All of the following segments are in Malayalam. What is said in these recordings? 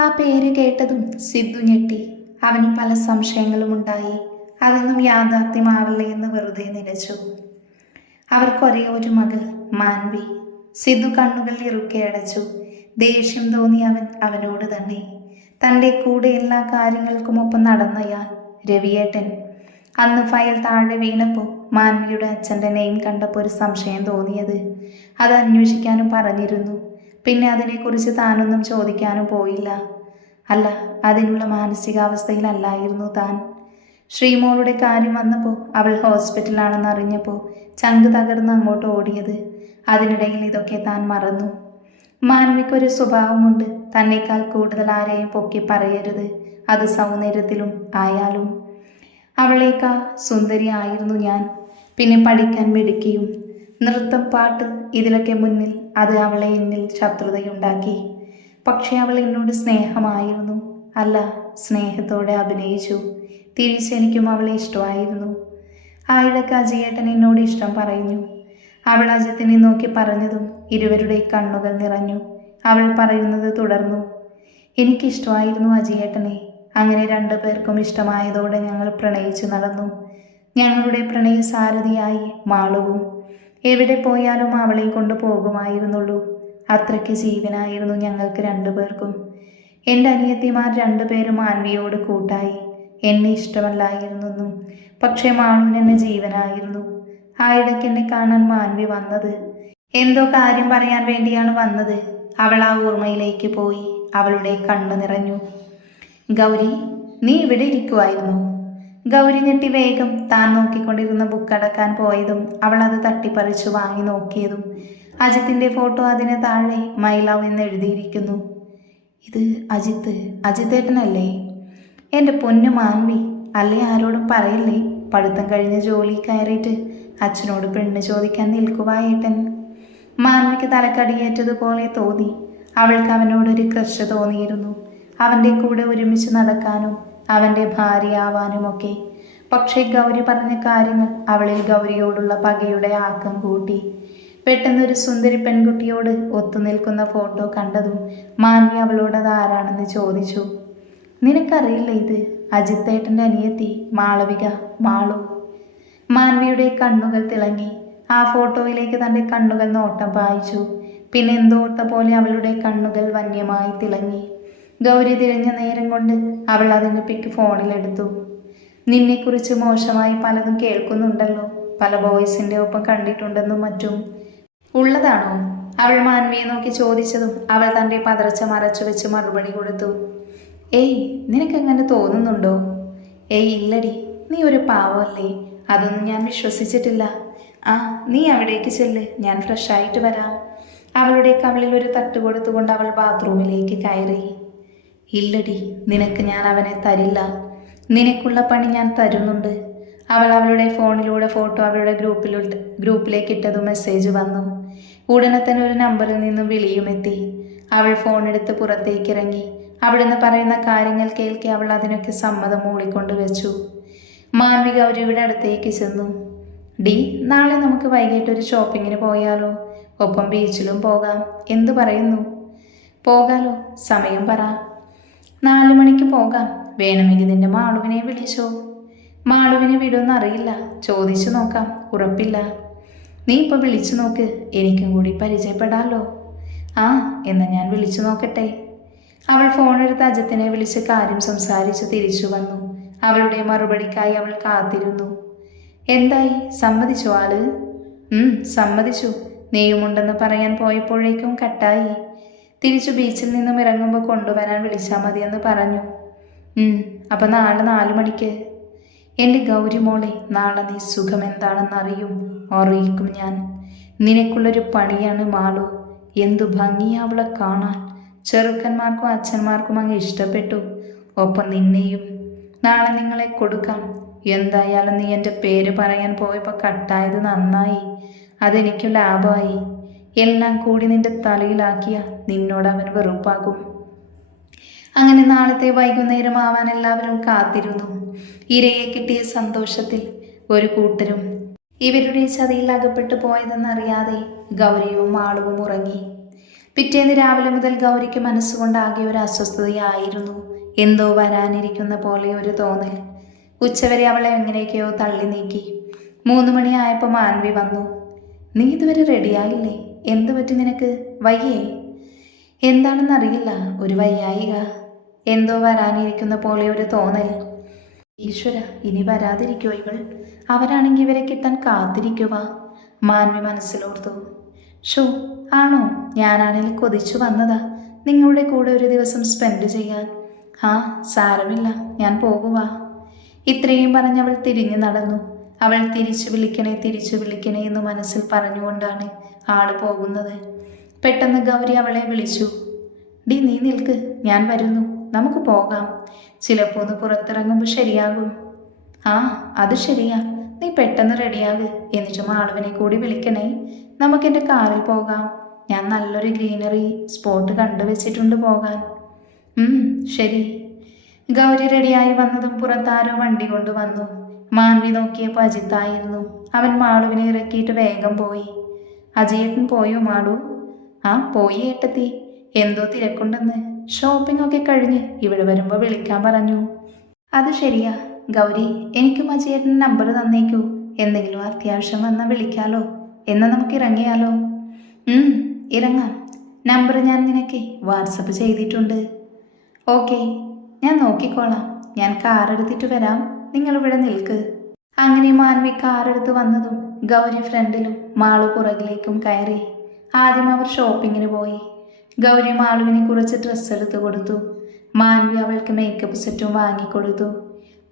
ആ പേര് കേട്ടതും സിദ്ധു ഞെട്ടി. അവന് പല സംശയങ്ങളും ഉണ്ടായി അതൊന്നും യാഥാർത്ഥ്യമാവില്ല എന്ന് വെറുതെ നിലച്ചു. അവർക്കൊരേ ഒരു മകൾ മാൻവി. സിദ്ധു കണ്ണുകൾ ഇറുക്കെ അടച്ചു. ദേഷ്യം തോന്നി അവൻ അവനോട് തന്നെ. തന്റെ കൂടെ എല്ലാ കാര്യങ്ങൾക്കും ഒപ്പം നടന്നയാൾ രവിയേട്ടൻ. അന്ന് ഫയൽ താഴെ വീണപ്പോൾ മാൻവിയുടെ അച്ഛന്റെ നെയിം കണ്ടപ്പോൾ ഒരു സംശയം തോന്നിയത്. അത് അന്വേഷിക്കാനും പറഞ്ഞിരുന്നു. പിന്നെ അതിനെക്കുറിച്ച് താനൊന്നും ചോദിക്കാനും പോയില്ല. അല്ല അതിനുള്ള മാനസികാവസ്ഥയിലല്ലായിരുന്നു താൻ. ശ്രീമോളുടെ കാര്യം വന്നപ്പോൾ അവൾ ഹോസ്പിറ്റലാണെന്ന് അറിഞ്ഞപ്പോൾ ചങ്ക് തകർന്ന് അങ്ങോട്ട് ഓടിയത്. അതിനിടയിൽ ഇതൊക്കെ താൻ മറന്നു. മാൻവിക്കൊരു സ്വഭാവമുണ്ട്. തന്നെക്കാൾ കൂടുതൽ ആരെയും പൊക്കി പറയരുത്. അത് സൗന്ദര്യത്തിലും ആയാലും. അവളേക്കാ സുന്ദരിയായിരുന്നു ഞാൻ. പിന്നെ പഠിക്കാൻ മിടുക്കിയും നൃത്തം പാട്ട് ഇതിലൊക്കെ മുന്നിൽ അത് അവളെ എന്നിൽ ശത്രുതയുണ്ടാക്കി. പക്ഷെ അവൾ എന്നോട് സ്നേഹമായിരുന്നു. അല്ല സ്നേഹത്തോടെ അഭിനയിച്ചു. തിരിച്ചെനിക്കും അവളെ ഇഷ്ടമായിരുന്നു. ആയിടക്ക് അജയേട്ടൻ എന്നോട് ഇഷ്ടം പറഞ്ഞു. അവൾ അജിത്തിനെ നോക്കി പറഞ്ഞതും ഇരുവരുടെ കണ്ണുകൾ നിറഞ്ഞു. അവൾ പറയുന്നത് തുടർന്നു. എനിക്കിഷ്ടമായിരുന്നു അജിയേട്ടനെ. അങ്ങനെ രണ്ടു പേർക്കും ഇഷ്ടമായതോടെ ഞങ്ങൾ പ്രണയിച്ചു നടന്നു. ഞങ്ങളുടെ പ്രണയ സാരഥിയായി മാളുവും എവിടെ പോയാലും അവളെ കൊണ്ട് പോകുമായിരുന്നുള്ളൂ. അത്രയ്ക്ക് ജീവനായിരുന്നു ഞങ്ങൾക്ക് രണ്ടുപേർക്കും. എന്റെ അനിയത്തിമാർ രണ്ടുപേരും മാൻവിയോട് കൂട്ടായി. എന്നെ ഇഷ്ടമല്ലായിരുന്നു പക്ഷേ മാണുവിനെന്നെ ജീവനായിരുന്നു. ആ ഇടയ്ക്ക് എന്നെ കാണാൻ മാൻവി വന്നത്. എന്തോ കാര്യം പറയാൻ വേണ്ടിയാണ് വന്നത്. അവൾ ആ ഓർമ്മയിലേക്ക് പോയി. അവളുടെ കണ്ണു നിറഞ്ഞു. ഗൗരി നീ ഇവിടെ ഇരിക്കുമായിരുന്നു ഗൗരി ഞെട്ടി വേഗം താൻ നോക്കിക്കൊണ്ടിരുന്ന ബുക്ക് അടക്കാൻ പോയതും അവൾ അത് തട്ടിപ്പറിച്ചു വാങ്ങി നോക്കിയതും. അജിത്തിന്റെ ഫോട്ടോ അതിന് താഴെ മൈലാവ് എന്ന് എഴുതിയിരിക്കുന്നു. ഇത് അജിത്ത് അജിത്തേട്ടനല്ലേ? എന്റെ പൊന്നു മാൻവി അല്ലേ ആരോടും പറയല്ലേ? പഠിത്തം കഴിഞ്ഞ് ജോലി കയറിയിട്ട് അച്ഛനോട് പെണ്ണ് ചോദിക്കാൻ നിൽക്കുവായേട്ടൻ മാൻവിക്ക് തലക്കടിയേറ്റതുപോലെ തോന്നി. അവൾക്ക് അവനോടൊരു ക്രഷ് തോന്നിയിരുന്നു. അവന്റെ കൂടെ ഒരുമിച്ച് നടക്കാനും അവന്റെ ഭാര്യയാവാനുമൊക്കെ. പക്ഷേ ഗൗരി പറഞ്ഞ കാര്യങ്ങൾ അവളിൽ ഗൗരിയോടുള്ള പകയുടെ ആക്കം കൂട്ടി. പെട്ടെന്നൊരു സുന്ദരി പെൺകുട്ടിയോട് ഒത്തുനിൽക്കുന്ന ഫോട്ടോ കണ്ടതും മാന്യ അവളോട് ആരാണെന്ന് ചോദിച്ചു. നിനക്കറിയില്ല ഇത്? അജിത്തേട്ടന്റെ അനിയത്തി മാളവിക മാളു. മാൻവിയുടെ കണ്ണുകൾ തിളങ്ങി. ആ ഫോട്ടോയിലേക്ക് തന്റെ കണ്ണുകൾ നോട്ടം പായിച്ചു. പിന്നെ പോലെ അവളുടെ കണ്ണുകൾ വന്യമായി തിളങ്ങി. ഗൗരി തിരിഞ്ഞ നേരം കൊണ്ട് അവൾ അതിന്റെ പിക്ക് ഫോണിലെടുത്തു നിന്നെക്കുറിച്ച് മോശമായി പലതും കേൾക്കുന്നുണ്ടല്ലോ. പല ബോയ്സിന്റെ ഒപ്പം കണ്ടിട്ടുണ്ടെന്നും മറ്റും. ഉള്ളതാണോ? അവൾ മാൻവിയെ നോക്കി ചോദിച്ചതും അവൾ തന്റെ പതർച്ച മറച്ചു വെച്ച് മറുപടി കൊടുത്തു. ഏയ് നിനക്കങ്ങനെ തോന്നുന്നുണ്ടോ? ഏയ് ഇല്ലടി. നീ ഒരു പാവമല്ലേ. അതൊന്നും ഞാൻ വിശ്വസിച്ചിട്ടില്ല. ആ നീ അവിടേക്ക് ചെല്ല്. ഞാൻ ഫ്രഷായിട്ട് വരാം. അവളുടെ കവളിൽ ഒരു തട്ട് കൊടുത്തുകൊണ്ട് അവൾ ബാത്റൂമിലേക്ക് കയറി. ഇല്ലടി നിനക്ക് ഞാൻ അവനെ തരില്ല. നിനക്കുള്ള പണി ഞാൻ തരുന്നുണ്ട്. അവൾ അവളുടെ ഫോണിലൂടെ ഫോട്ടോ അവളുടെ ഗ്രൂപ്പിൽ ഗ്രൂപ്പിലേക്ക് ഇട്ടതും മെസ്സേജ് വന്നു. ഉടനെ തന്നെ ഒരു നമ്പറിൽ നിന്നും വിളിയും എത്തി. അവൾ ഫോൺ എടുത്ത് പുറത്തേക്ക് ഇറങ്ങി അവിടുന്ന് പറയുന്ന കാര്യങ്ങൾ കേൾക്കി അവൾ അതിനൊക്കെ സമ്മതം മൂളിക്കൊണ്ട് വെച്ചു. മാൻവിക അവരിവിടെ അടുത്തേക്ക് ചെന്നു. ഡി നാളെ നമുക്ക് വൈകിട്ട് ഒരു ഷോപ്പിങ്ങിന് പോയാലോ? ഒപ്പം ബീച്ചിലും പോകാം. എന്തു പറയുന്നു? പോകാലോ. സമയം പറ. നാലു മണിക്ക് പോകാം. വേണമെങ്കിൽ നിന്റെ മാളുവിനെ വിളിച്ചോ? മാളുവിനെ വിടുമെന്ന് അറിയില്ല. ചോദിച്ചു നോക്കാം. ഉറപ്പില്ല. നീ ഇപ്പോൾ വിളിച്ചു നോക്ക്. എനിക്കും കൂടി പരിചയപ്പെടാമല്ലോ ആ എന്നാ ഞാൻ വിളിച്ചു നോക്കട്ടെ. അവൾ ഫോണെടുത്ത് അജത്തിനെ വിളിച്ച് കാര്യം സംസാരിച്ച് തിരിച്ചു വന്നു. അവളുടെ മറുപടിക്കായി അവൾ കാത്തിരുന്നു. എന്തായി? സമ്മതിച്ചു ആൾ? സമ്മതിച്ചു. നെയ്യുമുണ്ടെന്ന് പറയാൻ പോയപ്പോഴേക്കും കട്ടായി. തിരിച്ചു ബീച്ചിൽ നിന്നും ഇറങ്ങുമ്പോൾ കൊണ്ടുവരാൻ വിളിച്ചാൽ മതിയെന്ന് പറഞ്ഞു. അപ്പം നാളെ നാലു മണിക്ക്. എന്റെ ഗൗരി മോളെ നാളെ നീ സുഖം എന്താണെന്ന് അറിയും അറിയിക്കും ഞാൻ. നിനക്കുള്ളൊരു പണിയാണ് മാളു. എന്തു ഭംഗിയാ അവളെ കാണാൻ. ചെറുക്കന്മാർക്കും അച്ഛന്മാർക്കും അങ്ങ് ഇഷ്ടപ്പെട്ടു. ഒപ്പം നിന്നെയും. നാളെ നിങ്ങളെ കൊടുക്കാം. എന്തായാലും നീ എന്റെ പേര് പറയാൻ പോയപ്പോൾ കട്ടായത് നന്നായി. അതെനിക്ക് ലാഭമായി. എല്ലാം കൂടി നിന്റെ തലയിലാക്കിയ നിന്നോട് അവൻ വെറുപ്പാകും. അങ്ങനെ നാളത്തെ വൈകുന്നേരം ആവാൻ എല്ലാവരും കാത്തിരുന്നു. ഇരയെ കിട്ടിയ സന്തോഷത്തിൽ ഒരു കൂട്ടരും ഇവരുടെ ചതിയിൽ അകപ്പെട്ടു പോയതെന്നറിയാതെ ഗൗരിയും ആളുവും ഉറങ്ങി. പിറ്റേന്ന് രാവിലെ മുതൽ ഗൗരിക്ക് മനസ്സുകൊണ്ടാകെ ഒരു അസ്വസ്ഥതയായിരുന്നു. എന്തോ വരാനിരിക്കുന്ന പോലെ ഒരു തോന്നൽ. ഉച്ചവരെ അവളെ എങ്ങനെയൊക്കെയോ തള്ളി നീക്കി. മൂന്ന് മണിയായപ്പോൾ മാൻവി വന്നു. നീ ഇതുവരെ റെഡിയായില്ലേ എന്ത് പറ്റി നിനക്ക്? വയ്യേ. എന്താണെന്നറിയില്ല. ഒരു വയ്യായിക. എന്തോ വരാനിരിക്കുന്ന പോലെ ഒരു തോന്നൽ. ഈശ്വര ഇനി വരാതിരിക്കോ ഇവൾ? അവരാണെങ്കിൽ ഇവരെ കിട്ടാൻ കാത്തിരിക്കുക. മാൻവി മനസ്സിലോർത്തു. ഷോ ആണോ? ഞാനാണെങ്കിൽ കൊതിച്ചു വന്നതാ. നിങ്ങളുടെ കൂടെ ഒരു ദിവസം സ്പെൻഡ് ചെയ്യാൻ. ആ സാരമില്ല. ഞാൻ പോകുക ഇത്രയും പറഞ്ഞവൾ തിരിഞ്ഞു നടന്നു. അവൾ തിരിച്ചു വിളിക്കണേ തിരിച്ചു വിളിക്കണേ എന്ന് മനസ്സിൽ പറഞ്ഞുകൊണ്ടാണ് ആൾ പോകുന്നത്. പെട്ടെന്ന് ഗൗരി അവളെ വിളിച്ചു. ഡി നീ നിൽക്ക്. ഞാൻ വരുന്നു. നമുക്ക് പോകാം. ചിലപ്പോൾ ഒന്ന് പുറത്തിറങ്ങുമ്പോൾ ശരിയാകും. ആ അത് ശരിയാ. നീ പെട്ടെന്ന് റെഡിയാക്. എന്നിട്ട് മാളവിനെ കൂടി വിളിക്കണേ. നമുക്ക് എന്റെ കാറിൽ പോകാം. ഞാൻ നല്ലൊരു ഗ്രീനറി സ്പോട്ട് കണ്ടുവച്ചിട്ടുണ്ട് പോകാൻ. ശരി. ഗൗരി റെഡിയായി വന്നതും പുറത്താരോ വണ്ടി കൊണ്ട് വന്നു. മാൻവി നോക്കിയപ്പോൾ അജിത്തായിരുന്നു. അവൻ മാളുവിനെ ഇറക്കിയിട്ട് വേഗം പോയി. അജയേട്ടൻ പോയോ മാളു? ആ പോയി ഏട്ടത്തി. എന്തോ തിരക്കുണ്ടെന്ന്. ഷോപ്പിംഗ് ഒക്കെ കഴിഞ്ഞ് ഇവിടെ വരുമ്പോൾ വിളിക്കാൻ പറഞ്ഞു. അത് ശരിയാ. ഗൗരി എനിക്കും അജയേട്ടൻ നമ്പർ തന്നേക്കൂ. എന്തെങ്കിലും അത്യാവശ്യം വന്നാൽ വിളിക്കാലോ. എന്നാൽ നമുക്ക് ഇറങ്ങിയാലോ? ഇറങ്ങാം. നമ്പർ ഞാൻ നിനക്ക് വാട്സപ്പ് ചെയ്തിട്ടുണ്ട്. ഓക്കെ ഞാൻ നോക്കിക്കോളാം. ഞാൻ കാർ എടുത്തിട്ട് വരാം. നിങ്ങൾ ഇവിടെ നിൽക്ക്. അങ്ങനെ മാൻവി കാറെടുത്ത് വന്നതും ഗൗരി ഫ്രണ്ടിലും മാളു പുറകിലേക്കും കയറി. ആദ്യം അവർ ഷോപ്പിങ്ങിന് പോയി. ഗൗരി മാളുവിനെ കുറച്ച് ഡ്രസ്സ് എടുത്തു കൊടുത്തു. മാൻവി അവൾക്ക് മേക്കപ്പ് സെറ്റും വാങ്ങിക്കൊടുത്തു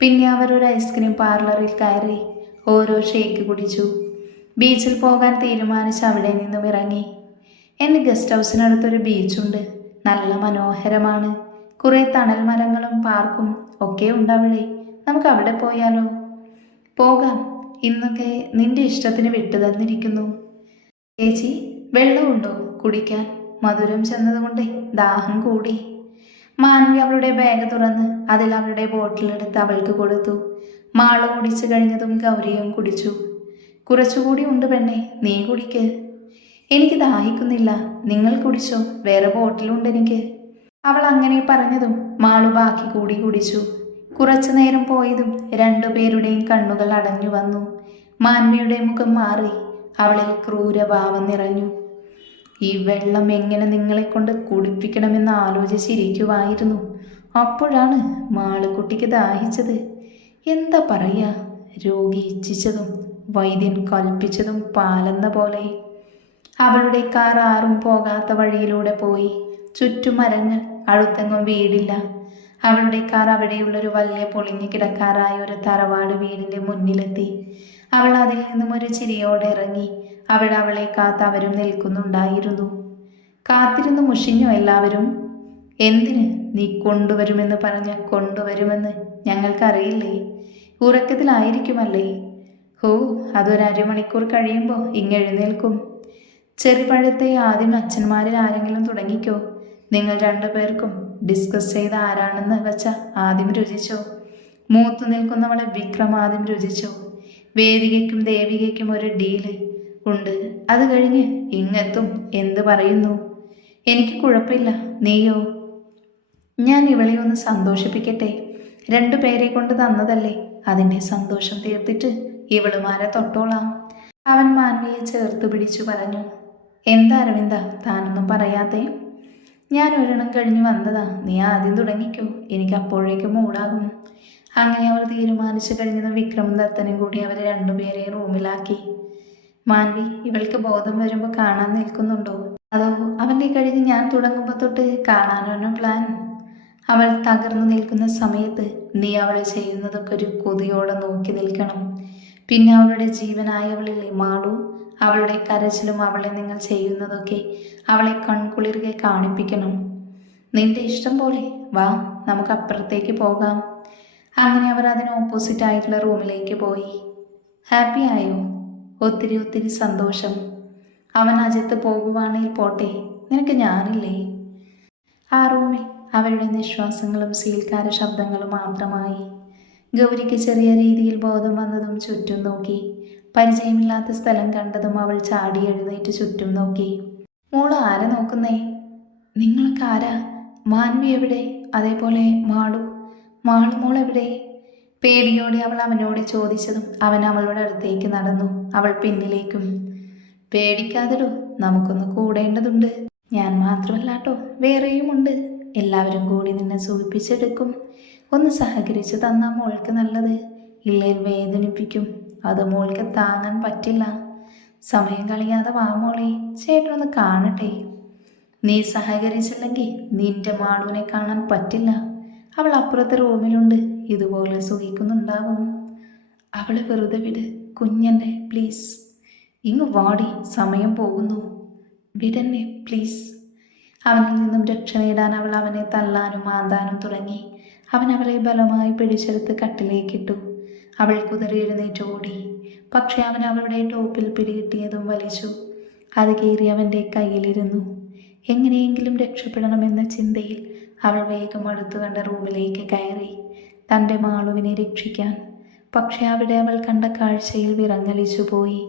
പിന്നെ അവർ ഒരു ഐസ്ക്രീം പാർലറിൽ കയറി ഓരോ ഷേക്ക് കുടിച്ചു. ബീച്ചിൽ പോകാൻ തീരുമാനിച്ച് അവിടെ നിന്നും ഇറങ്ങി. എന്റെ ഗസ്റ്റ് ഹൗസിനടുത്തൊരു ബീച്ചുണ്ട് നല്ല മനോഹരമാണ്. കുറേ തണൽ മരങ്ങളും പാർക്കും ഒക്കെ ഉണ്ട് അവിടെ. നമുക്ക് അവിടെ പോയാലോ? പോകാം. ഇന്നൊക്കെ നിന്റെ ഇഷ്ടത്തിന് വിട്ടു തന്നിരിക്കുന്നു. ചേച്ചി വെള്ളമുണ്ടോ കുടിക്കാൻ? മധുരം ചെന്നതുകൊണ്ട് ദാഹം കൂടി. മാനവി അവളുടെ ബാഗ് തുറന്ന് അതിൽ അവളുടെ ബോട്ടിലെടുത്ത് അവൾക്ക് കൊടുത്തു. മാള കുടിച്ചു കഴിഞ്ഞതും ഗൗരിയും കുടിച്ചു. കുറച്ചുകൂടി ഉണ്ട് പെണ്ണെ നീ കുടിക്ക്. എനിക്ക് ദാഹിക്കുന്നില്ല. നിങ്ങൾ കുടിച്ചോ? വേറെ ബോട്ടിലുണ്ട് എനിക്ക്. അവൾ അങ്ങനെ പറഞ്ഞതും മാളു ബാക്കി കൂടി കുടിച്ചു. കുറച്ചു നേരം പോയതും രണ്ടുപേരുടെയും കണ്ണുകൾ അടഞ്ഞു വന്നു. മാൻവിയുടെ മുഖം മാറി. അവളിൽ ക്രൂരഭാവം നിറഞ്ഞു. ഈ വെള്ളം എങ്ങനെ നിങ്ങളെ കൊണ്ട് കുടിപ്പിക്കണമെന്ന് ആലോചിച്ചിരിക്കുമായിരുന്നു അപ്പോഴാണ് മാളുകുട്ടിക്ക് ദാഹിച്ചത്. എന്താ പറയുക? രോഗി ഇച്ഛിച്ചതും വൈദ്യൻ കൽപ്പിച്ചതും പാലെന്ന പോലെ. അവളുടെ കാർ ആറും പോകാത്ത വഴിയിലൂടെ പോയി. ചുറ്റുമരങ്ങൾ അടുത്തെങ്ങും വീടില്ല. അവളുടെ കാർ അവിടെയുള്ളൊരു വലിയ പൊളിഞ്ഞു കിടക്കാറായ ഒരു തറവാട് വീടിന്റെ മുന്നിലെത്തി. അവൾ അതിൽ നിന്നും ഒരു ചിരിയോടെ ഇറങ്ങി. അവിടെ അവളെ കാത്ത് അവരും നിൽക്കുന്നുണ്ടായിരുന്നു. കാത്തിരുന്ന് മുഷിഞ്ഞു എല്ലാവരും. എന്തിന്? നീ കൊണ്ടുവരുമെന്ന് പറഞ്ഞ കൊണ്ടുവരുമെന്ന് ഞങ്ങൾക്കറിയില്ലേ? ഉറക്കത്തിലായിരിക്കുമല്ലേ? ഹോ അതൊരു അരമണിക്കൂർ കഴിയുമ്പോൾ ഇങ്ങെഴുന്നേൽക്കും ചെറുപഴത്തെ ആദ്യം അച്ഛന്മാരിൽ ആരെങ്കിലും തുടങ്ങിക്കോ. നിങ്ങൾ രണ്ടുപേർക്കും ഡിസ്കസ് ചെയ്ത ആരാണെന്ന് വെച്ച ആദ്യം രുചിച്ചോ. മൂത്തു നിൽക്കുന്നവളെ വിക്രം ആദ്യം രുചിച്ചോ. വേദികയ്ക്കും ദേവികയ്ക്കും ഒരു ഡീൽ ഉണ്ട്. അത് കഴിഞ്ഞ് ഇങ്ങെത്തും എന്ത് പറയുന്നു? എനിക്ക് കുഴപ്പമില്ല. നീയോ? ഞാൻ ഇവളെ ഒന്ന് സന്തോഷിപ്പിക്കട്ടെ. രണ്ടു പേരെ കൊണ്ട് തന്നതല്ലേ. അതിന്റെ സന്തോഷം തീർത്തിട്ട് ഇവളുമാരെ തൊട്ടോളാം. അവൻ മാൻവിയെ ചേർത്ത് പിടിച്ചു പറഞ്ഞു. എന്താ അരവിന്ദ? താനൊന്നും പറയാതെ ഞാൻ ഒരെണ്ണം കഴിഞ്ഞ് വന്നതാ. നീ ആദ്യം തുടങ്ങിക്കോ. എനിക്ക് അപ്പോഴേക്കും മൂടാകും അങ്ങനെ അവർ തീരുമാനിച്ചു കഴിഞ്ഞതും വിക്രമും ദത്തനും കൂടി അവരെ രണ്ടുപേരെ റൂമിലാക്കി. മാൻവി ഇവൾക്ക് ബോധം വരുമ്പോൾ കാണാൻ നിൽക്കുന്നുണ്ടോ? അതോ അവന്റെ കഴിഞ്ഞ് ഞാൻ തുടങ്ങുമ്പോൾ തൊട്ട് കാണാനൊന്നും പ്ലാൻ? അവൾ തകർന്നു നിൽക്കുന്ന സമയത്ത് നീ അവളെ ചെയ്യുന്നതൊക്കെ ഒരു കൊതിയോടെ നോക്കി നിൽക്കണം. പിന്നെ അവളുടെ ജീവനായവളിലെ മാളു അവളുടെ കരച്ചിലും അവളെ നിങ്ങൾ ചെയ്യുന്നതൊക്കെ അവളെ കൺകുളിർകെ കാണിപ്പിക്കണം. നിന്റെ ഇഷ്ടം പോലെ. വാ നമുക്ക് അപ്പുറത്തേക്ക് പോകാം. അങ്ങനെ അവർ അതിന് ഓപ്പോസിറ്റ് ആയിട്ടുള്ള റൂമിലേക്ക് പോയി. ഹാപ്പി ആയോ? ഒത്തിരി ഒത്തിരി സന്തോഷം. അവൻ അജിത്ത് പോകുവാണെങ്കിൽ പോട്ടെ. നിനക്ക് ഞാനില്ലേ? ആ റൂമിൽ അവരുടെ നിശ്വാസങ്ങളും സീൽക്കാര ശബ്ദങ്ങളും മാത്രമായി. ഗൗരിക്ക് ചെറിയ രീതിയിൽ ബോധം വന്നതും ചുറ്റും നോക്കി. പരിചയമില്ലാത്ത സ്ഥലം കണ്ടതും അവൾ ചാടി എഴുന്നേറ്റ് ചുറ്റും നോക്കി. മോൾ ആരെ നോക്കുന്നേ? നിങ്ങൾക്ക് ആരാ? മാൻവി എവിടെ? അതേപോലെ മാളു. മാളു മോൾ എവിടെ? പേടിയോടെ അവൾ അവനോട് ചോദിച്ചതും അവൻ അവളുടെ അടുത്തേക്ക് നടന്നു. അവൾ പിന്നിലേക്കും പേടിക്കാതെടോ നമുക്കൊന്ന് കൂടേണ്ടതുണ്ട്. ഞാൻ മാത്രമല്ലാട്ടോ വേറെയുമുണ്ട്. എല്ലാവരും കൂടി നിന്നെ സൂചിപ്പിച്ചെടുക്കും ഒന്ന് സഹകരിച്ചു തന്നാ മോൾക്ക് നല്ലത്. ഇല്ലേൽ വേദനിപ്പിക്കും. അത് മോൾക്ക് താങ്ങാൻ പറ്റില്ല. സമയം കളയാതെ വാ മോളെ ചേട്ടനൊന്ന് കാണട്ടെ. നീ സഹകരിച്ചില്ലെങ്കിൽ നിന്റെ മാളുവിനെ കാണാൻ പറ്റില്ല. അവൾ അപ്പുറത്തെ റൂമിലുണ്ട് ഇതുപോലെ സുഖിക്കുന്നുണ്ടാവും അവളെ വെറുതെ വിട് കുഞ്ഞന്റെ പ്ലീസ് ഇങ്ങ് വാടി സമയം പോകുന്നു. വിടന്നെ പ്ലീസ് അവനിൽ നിന്നും രക്ഷ നേടാൻ അവൾ അവനെ തല്ലാനും മാന്താനും തുടങ്ങി. അവൻ അവളെ ബലമായി പിടിച്ചെടുത്ത് കട്ടിലേക്കിട്ടു. അവൾ കുതിറി എഴുന്നേറ്റ് ഓടി. പക്ഷെ അവൻ അവളുടെ ടോപ്പിൽ പിടികിട്ടിയതും വലിച്ചു. അത് കീറി അവന്റെ കയ്യിലിരുന്നു. എങ്ങനെയെങ്കിലും രക്ഷപ്പെടണമെന്ന ചിന്തയിൽ അവൾ വേഗം അടുത്തു കണ്ട റൂമിലേക്ക് കയറി. തന്റെ മാളുവിനെ രക്ഷിക്കാൻ. പക്ഷെ അവിടെ അവൾ കണ്ട കാഴ്ചയിൽ വിറങ്ങലിച്ചു പോയി.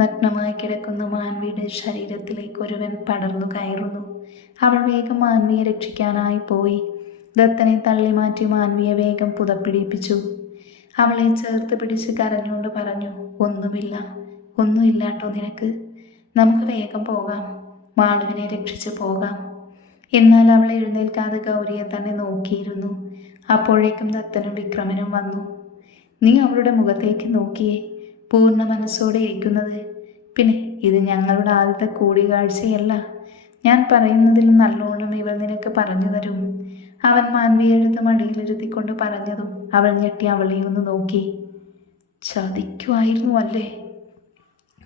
നഗ്നമായി കിടക്കുന്ന മാൻവിയുടെ ശരീരത്തിലേക്ക് ഒരുവൻ പടർന്നു കയറുന്നു. അവൾ വേഗം മാൻവിയെ രക്ഷിക്കാനായി പോയി. ദത്തനെ തള്ളി മാറ്റി മാൻവിയെ വേഗം പുതപ്പിടിപ്പിച്ചു. അവളെ ചേർത്ത് പിടിച്ച് കരഞ്ഞുകൊണ്ട് പറഞ്ഞു ഒന്നുമില്ല ഒന്നുമില്ലാട്ടോ നിനക്ക്. നമുക്ക് വേഗം പോകാം. മാളുവിനെ രക്ഷിച്ച് പോകാം. എന്നാൽ അവൾ എഴുന്നേൽക്കാതെ ഗൗരിയെ തന്നെ നോക്കിയിരുന്നു. അപ്പോഴേക്കും ദത്തനും വിക്രമനും വന്നു. നീ അവളുടെ മുഖത്തേക്ക് നോക്കിയേ. പൂർണ മനസ്സോടെ ഇരിക്കുന്നത്. പിന്നെ ഇത് ഞങ്ങളുടെ ആദ്യത്തെ കൂടിക്കാഴ്ചയല്ല. ഞാൻ പറയുന്നതിൽ നല്ലോണം ഇവൾ നിനക്ക് പറഞ്ഞു തരും. അവൻ മാൻവിയെ മടിയിലിരുത്തിക്കൊണ്ട് പറഞ്ഞതും അവൾ ഞെട്ടി അവളെ ഒന്ന് നോക്കി. ചതിക്കുമായിരുന്നു അല്ലേ?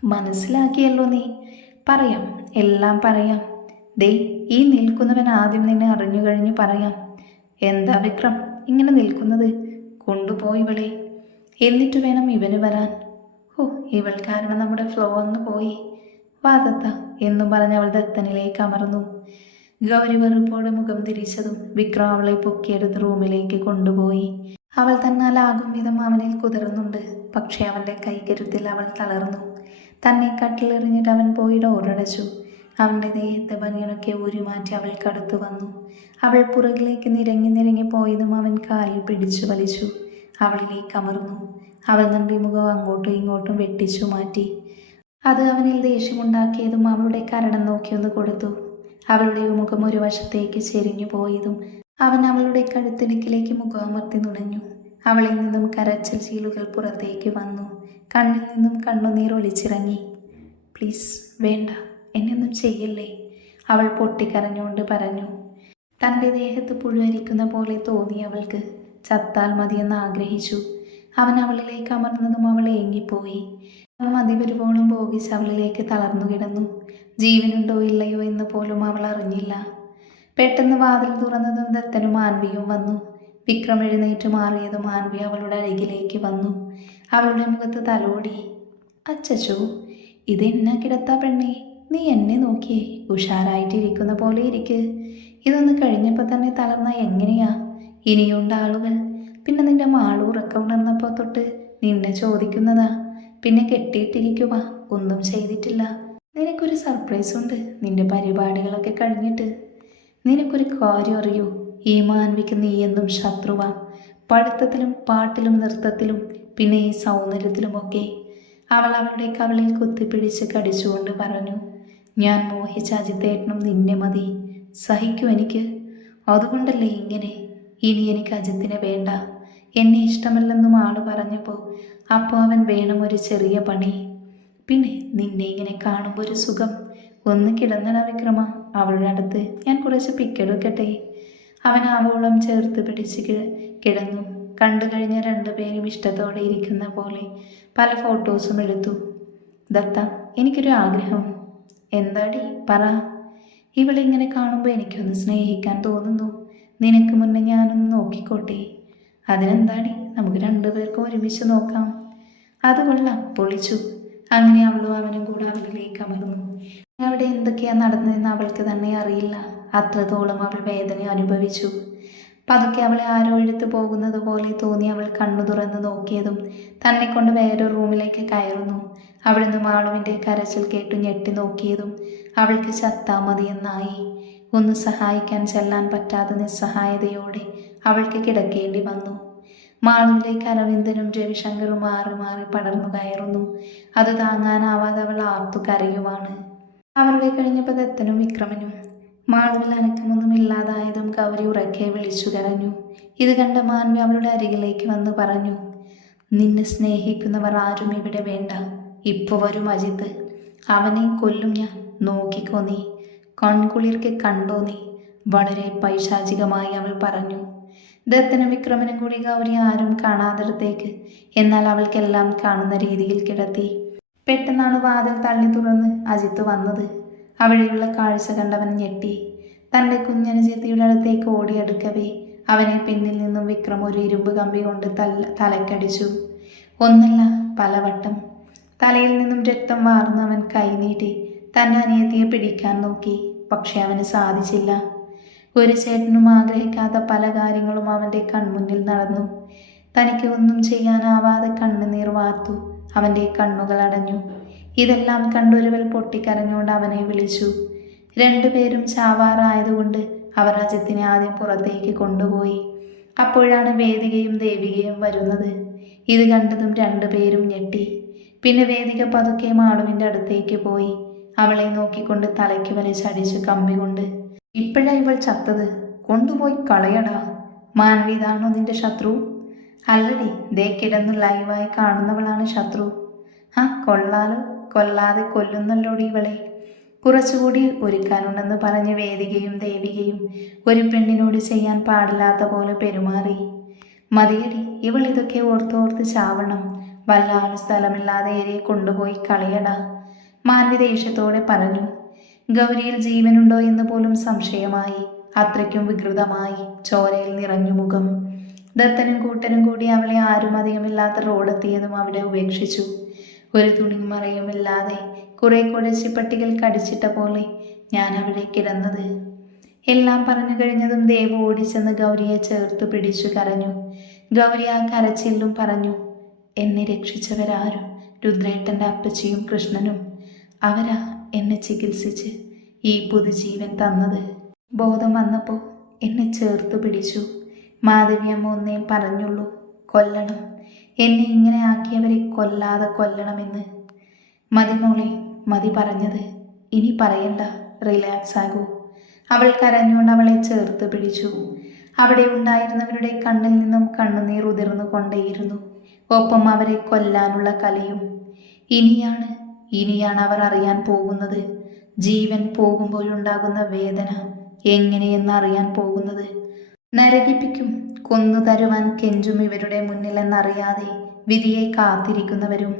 മനസ്സിലാക്കിയല്ലോ നീ. പറയാം എല്ലാം പറയാം. ദേ ഈ നിൽക്കുന്നവൻ ആദ്യം നിന്നെ അറിഞ്ഞു കഴിഞ്ഞു പറയാം. എന്താ വിക്രം ഇങ്ങനെ നിൽക്കുന്നത്? കൊണ്ടുപോയി ഇവളെ. എന്നിട്ട് വേണം ഇവന് വരാൻ. ഓ ഇവൾ കാരണം നമ്മുടെ ഫ്ലോ അങ്ങ് പോയി. വാദത്ത എന്നും പറഞ്ഞ് അവൾ ദത്തനിലേക്ക് അമർന്നു. ഗൗരി വെറുപ്പോടെ മുഖം തിരിച്ചതും വിക്രം അവളെ പൊക്കിയെടുത്ത് റൂമിലേക്ക് കൊണ്ടുപോയി. അവൾ തന്നാലാകും വിധം അവനിൽ കുതിർന്നുണ്ട്. പക്ഷേ അവന്റെ കൈകരുത്തിൽ അവൾ തളർന്നു. തന്നെ കട്ടിലെറിഞ്ഞിട്ട് അവൻ പോയി ഡോറടച്ചു. അവന്റെ ദേഹത്തെ ബനിയനൊക്കെ അവൾ കടുത്തു വന്നു. അവൾ പുറകിലേക്ക് നിരങ്ങി നിരങ്ങി പോയതും അവൻ കാലിൽ പിടിച്ചു വലിച്ചു. അവളിലേക്ക് അമർന്നു. അവൾ നണ്ടി മുഖം അങ്ങോട്ടും ഇങ്ങോട്ടും വെട്ടിച്ചു മാറ്റി. അത് അവനിൽ ദേഷ്യമുണ്ടാക്കിയതും അവളുടെ കരണം നോക്കിയൊന്ന് കൊടുത്തു. അവളുടെ മുഖം ഒരു വശത്തേക്ക് ചെരിഞ്ഞു പോയതും അവൻ അവളുടെ കഴുത്തിടുക്കിലേക്ക് മുഖമർത്തി നുണഞ്ഞു. അവളിൽ നിന്നും കരച്ചൽ ചീലുകൾ പുറത്തേക്ക് വന്നു. കണ്ണിൽ നിന്നും കണ്ണുനീർ ഒലിച്ചിറങ്ങി. പ്ലീസ് വേണ്ട. എന്നൊന്നും ചെയ്യല്ലേ? അവൾ പൊട്ടിക്കരഞ്ഞുകൊണ്ട് പറഞ്ഞു. തന്റെ ദേഹത്ത് പുഴുവരിക്കുന്ന പോലെ തോന്നി അവൾക്ക്. ചത്താൽ മതിയെന്ന് ആഗ്രഹിച്ചു. അവൻ അവളിലേക്ക് അമർന്നതും അവൾ ഏങ്ങിപ്പോയി. മതിവരുവോളം ഭോഗിച്ച് അവളിലേക്ക് തളർന്നു കിടന്നു. ജീവനുണ്ടോ ഇല്ലയോ എന്ന് പോലും അവൾ അറിഞ്ഞില്ല. പെട്ടെന്ന് വാതിൽ തുറന്നതും ദത്തനും ആൻവിയും വന്നു. വിക്രം എഴുന്നേറ്റ് മാറിയതും ആൻവി അവളുടെ അരികിലേക്ക് വന്നു. അവളുടെ മുഖത്ത് തലോടി. അച്ചച്ചോ ഇതെന്നാ കിടത്താ പെണ്ണേ? നീ എന്നെ നോക്കിയേ. ഉഷാറായിട്ടിരിക്കുന്ന പോലെ ഇരിക്ക്. ഇതൊന്ന് കഴിഞ്ഞപ്പോൾ തന്നെ തളർന്ന എങ്ങനെയാ? ഇനിയുണ്ട് ആളുകൾ. പിന്നെ നിന്റെ മാളൂറക്കം ഉണർന്നപ്പോൾ തൊട്ട് നിന്നെ ചോദിക്കുന്നതാ. പിന്നെ കെട്ടിയിട്ടിരിക്കുക ഒന്നും ചെയ്തിട്ടില്ല. നിനക്കൊരു സർപ്രൈസ് ഉണ്ട്. നിന്റെ പരിപാടികളൊക്കെ കഴിഞ്ഞിട്ട്. നിനക്കൊരു കാര്യം അറിയൂ. ഈ മാൻവിക്ക് നീ എന്നും ശത്രുവാ. പഠിത്തത്തിലും പാട്ടിലും നൃത്തത്തിലും പിന്നെ ഈ സൗന്ദര്യത്തിലുമൊക്കെ. അവൾ അവളുടെ കവളിൽ കുത്തിപ്പിടിച്ച് കടിച്ചുകൊണ്ട് പറഞ്ഞു ഞാൻ മോഹിച്ച അജിത്തേട്ടനും നിന്നെ മതി. സഹിക്കൂ എനിക്ക്. അതുകൊണ്ടല്ലേ ഇങ്ങനെ? ഇനി എനിക്ക് അജിത്തിനെ വേണ്ട. എന്നെ ഇഷ്ടമല്ലെന്നും ആൾ പറഞ്ഞപ്പോൾ അപ്പോൾ അവൻ വേണം ഒരു ചെറിയ പണി. പിന്നെ നിന്നെ ഇങ്ങനെ കാണുമ്പോൾ ഒരു സുഖം. ഒന്ന് കിടന്നട വിക്രമ. അവളുടെ അടുത്ത് ഞാൻ കുറച്ച് പിക്കെടുക്കട്ടെ അവൻ ആവോളം ചേർത്ത് പിടിച്ച് കിടന്നു. കണ്ടു കഴിഞ്ഞ രണ്ടുപേരും ഇഷ്ടത്തോടെ ഇരിക്കുന്ന പോലെ പല ഫോട്ടോസും എടുത്തു. ദത്ത എനിക്കൊരു ആഗ്രഹം. എന്താടി? പറ. ഇവളിങ്ങനെ കാണുമ്പോൾ എനിക്കൊന്ന് സ്നേഹിക്കാൻ തോന്നുന്നു. നിനക്ക് മുന്നേ ഞാനൊന്ന് നോക്കിക്കോട്ടെ. അതിനെന്താടി? നമുക്ക് രണ്ടുപേർക്കും ഒരുമിച്ച് നോക്കാം. അത് കൊള്ളാം പൊളിച്ചു. അങ്ങനെ അവളും അവനും കൂടെ അവളിലേക്ക് അമർന്നു. അവിടെ എന്തൊക്കെയാ നടന്നതെന്ന് അവൾക്ക് തന്നെ അറിയില്ല. അത്രത്തോളം അവൾ വേദന അനുഭവിച്ചു. പതുക്കെ അവളെ ആരോ എടുത്തു പോകുന്നത് പോലെ തോന്നി അവൾ കണ്ണു തുറന്ന് നോക്കിയതും തന്നെ കൊണ്ട് വേറൊരു റൂമിലേക്ക് കയറുന്നു. അവിടുന്ന് മാളുവിന്റെ കരച്ചിൽ കേട്ടു ഞെട്ടി നോക്കിയതും അവൾക്ക് ചത്താ മതിയെന്നായി. ഒന്ന് സഹായിക്കാൻ ചെല്ലാൻ പറ്റാതെ നിസ്സഹായതയോടെ അവൾക്ക് കിടക്കേണ്ടി വന്നു. മാളുവിലേക്ക് അരവിന്ദനും രവിശങ്കറും മാറി മാറി പടർന്നു കയറുന്നു. അത് താങ്ങാനാവാതെ അവൾ ആർത്തു കരയുവാണ്. അവരുടെ കഴിഞ്ഞപ്പോൾ ദത്തനും വിക്രമനും മാളവിൽ അനക്കമൊന്നും ഇല്ലാതായതും ഗൗരി ഉറക്കെ വിളിച്ചു കരഞ്ഞു. ഇത് കണ്ട മാൻവി അവളുടെ അരികിലേക്ക് വന്ന് പറഞ്ഞു നിന്നെ സ്നേഹിക്കുന്നവർ ആരും ഇവിടെ വേണ്ട. ഇപ്പൊ വരും അജിത്ത് അവനെ കൊല്ലും ഞാൻ. നോക്കിക്കോ നീ. കൺകുളിർക്ക് കണ്ടോ നീ? വളരെ പൈശാചികമായി അവൾ പറഞ്ഞു. ദത്തനും വിക്രമനും കൂടി ഗൗരി ആരും കാണാതിടത്തേക്ക്. എന്നാൽ അവൾക്കെല്ലാം കാണുന്ന രീതിയിൽ കിടത്തി. പെട്ടെന്നാണ് വാതിൽ തള്ളി തുറന്ന് അജിത്ത് വന്നത്. അവിടെയുള്ള കാഴ്ച കണ്ടവൻ ഞെട്ടി. തന്റെ കുഞ്ഞനുജത്തിയുടെ അടുത്തേക്ക് ഓടിയെടുക്കവേ അവനെ പിന്നിൽ നിന്നും വിക്രം ഒരു ഇരുമ്പ് കമ്പി കൊണ്ട് തല തലക്കടിച്ചു. ഒന്നല്ല പലവട്ടം. തലയിൽ നിന്നും രക്തം വാർന്ന് അവൻ കൈനീട്ടി തന്റെ അനിയത്തിയെ പിടിക്കാൻ നോക്കി. പക്ഷെ അവന് സാധിച്ചില്ല. ഒരു ചേട്ടനും ആഗ്രഹിക്കാത്ത പല കാര്യങ്ങളും അവന്റെ കൺമുന്നിൽ നടന്നു. തനിക്ക് ഒന്നും ചെയ്യാനാവാതെ കണ്ണുനീർ വാർത്തു. അവന്റെ കണ്ണുകൾ അടഞ്ഞു. ഇതെല്ലാം കണ്ടൊരുവൽ പൊട്ടിക്കരഞ്ഞുകൊണ്ട് അവനെ വിളിച്ചു. രണ്ടുപേരും ചാവാറായതുകൊണ്ട് അവർ അജിത്തിനെ ആദ്യം പുറത്തേക്ക് കൊണ്ടുപോയി. അപ്പോഴാണ് വേദികയും ദേവികയും വരുന്നത്. ഇത് കണ്ടതും രണ്ടുപേരും ഞെട്ടി. പിന്നെ വേദിക പതുക്കെ മാളുവിന്റെ അടുത്തേക്ക് പോയി. അവളെ നോക്കിക്കൊണ്ട് തലയ്ക്ക് വലിച്ചടിച്ചു കമ്പി കൊണ്ട് ഇപ്പോഴാ ഇവൾ ചത്തത്? കൊണ്ടുപോയി കളയടാ. മാൻവി ഇതാണോ നിന്റെ ശത്രു? അല്ലടി ദേ കിടന്ന് ലൈവായി കാണുന്നവളാണ് ശത്രു. ആ കൊള്ളാലോ. കൊല്ലാതെ കൊല്ലുന്നല്ലോടി ഇവളെ. കുറച്ചുകൂടി ഒരുക്കാനുണ്ടെന്ന് പറഞ്ഞ വേദികയും ദേവികയും ഒരു പെണ്ണിനോട് ചെയ്യാൻ പാടില്ലാത്ത പോലെ പെരുമാറി. മതിയടി ഇവൾ ഇതൊക്കെ ഓർത്തോർത്ത് ചാവണം. വല്ല സ്ഥലമില്ലാതെ ഏരിയെ കൊണ്ടുപോയി കളയടാ. മാൻവി ദേഷ്യത്തോടെ പറഞ്ഞു ഗൗരിയിൽ ജീവനുണ്ടോ എന്ന് പോലും സംശയമായി. അത്രയ്ക്കും വികൃതമായി. ചോരയിൽ നിറഞ്ഞു മുഖം. ദത്തനും കൂട്ടനും കൂടി അവളെ ആരും അധികമില്ലാത്ത റോഡെത്തിയതും അവിടെ ഉപേക്ഷിച്ചു. ഒരു തുണിമറയുമില്ലാതെ കുറെ കുഴച്ചിപ്പട്ടികൾ കടിച്ചിട്ട പോലെ ഞാൻ അവിടെ കിടന്നത്. എല്ലാം പറഞ്ഞു കഴിഞ്ഞതും ദേവ് ഓടിച്ചെന്ന് ഗൗരിയെ ചേർത്ത് പിടിച്ചു കരഞ്ഞു. ഗൗരി ആ കരച്ചില്ലും പറഞ്ഞു എന്നെ രക്ഷിച്ചവരാരും രുദ്രേട്ടന്റെ അപ്പച്ചിയും കൃഷ്ണനും. അവരാ എന്നെ ചികിത്സിച്ച് ഈ പുതുജീവൻ തന്നത്. ബോധം വന്നപ്പോൾ എന്നെ ചേർത്ത് പിടിച്ചു. മാധവിയമ്മ ഒന്നേ പറഞ്ഞുള്ളൂ കൊല്ലണം. എന്നെ ഇങ്ങനെ ആക്കിയവരെ കൊല്ലാതെ കൊല്ലണമെന്ന്. മതി മോളെ മതി പറഞ്ഞത്. ഇനി പറയണ്ട റിലാക്സ് ആകൂ. അവൾ കരഞ്ഞുകൊണ്ട് അവളെ ചേർത്ത് പിടിച്ചു. അവിടെ ഉണ്ടായിരുന്നവരുടെ കണ്ണിൽ നിന്നും കണ്ണുനീർ ഉതിർന്നു കൊണ്ടേയിരുന്നു ഒപ്പം അവരെ കൊല്ലാനുള്ള കലയും ഇനിയാണ് ഇനിയാണ് അവർ അറിയാൻ പോകുന്നത്. ജീവൻ പോകുമ്പോഴുണ്ടാകുന്ന വേദന എങ്ങനെയെന്ന് അറിയാൻ പോകുന്നത്? നരകിപ്പിക്കും കൊന്നു തരുവാൻ കെഞ്ചും ഇവരുടെ മുന്നിലെന്നറിയാതെ വിധിയെ കാത്തിരിക്കുന്നവരും